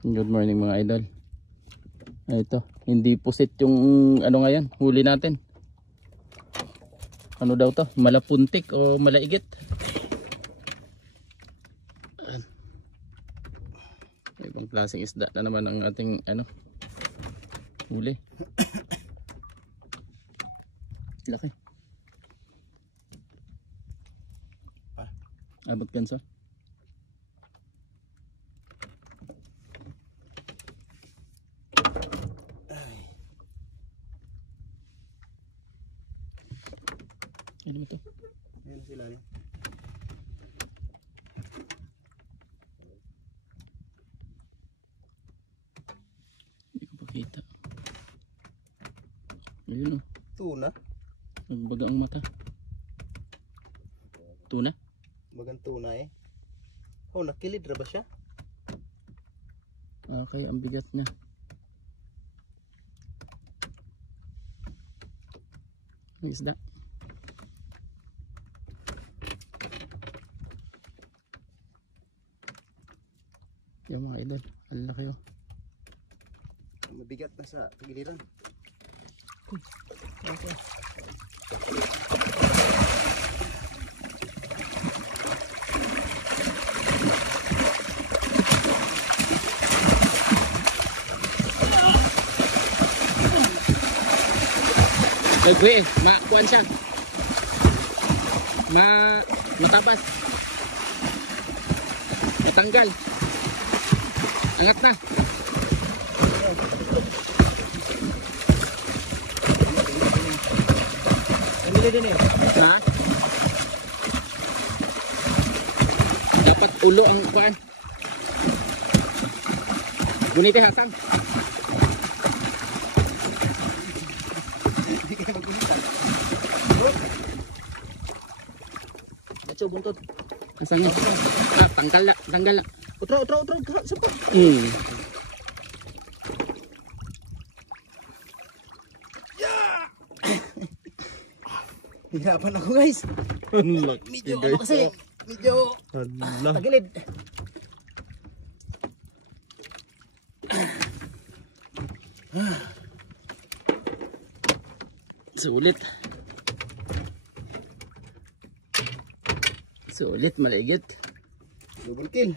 Good morning mga idol. Ito, hindi pusit yung ano ngayon, huli natin. Ano daw to? Malapuntik o malaigit? Ibang klaseng isda na naman ang ating ano huli. Laki. Abot kanso. Ano ito? Ayan sila rin. Hindi ko pakita. Ayun o. Tuna? Nagbaga ang mata. Tuna? Bagang tuna eh. Oh, nakilid ra ba siya? Okay, ang bigat niya. Ang isda. Yung mga idol, ang laki oh. Mabigat na sa pagiliran. Okay. Nagwe, makuan siya. Matapas. Matanggal. Angat na. Nandili din eh. Ha? Dapat ulo ang kuan. Gunite Hasan. Hindi kayo magkulitan. Gacho, buntot. Hasan niya. Tanggal na. Tanggal na. Utro. Sapa. Hirapan ako guys. Medyo ano kasi. Medyo tagilid. Sulit. Sulit, maligit. Double kill.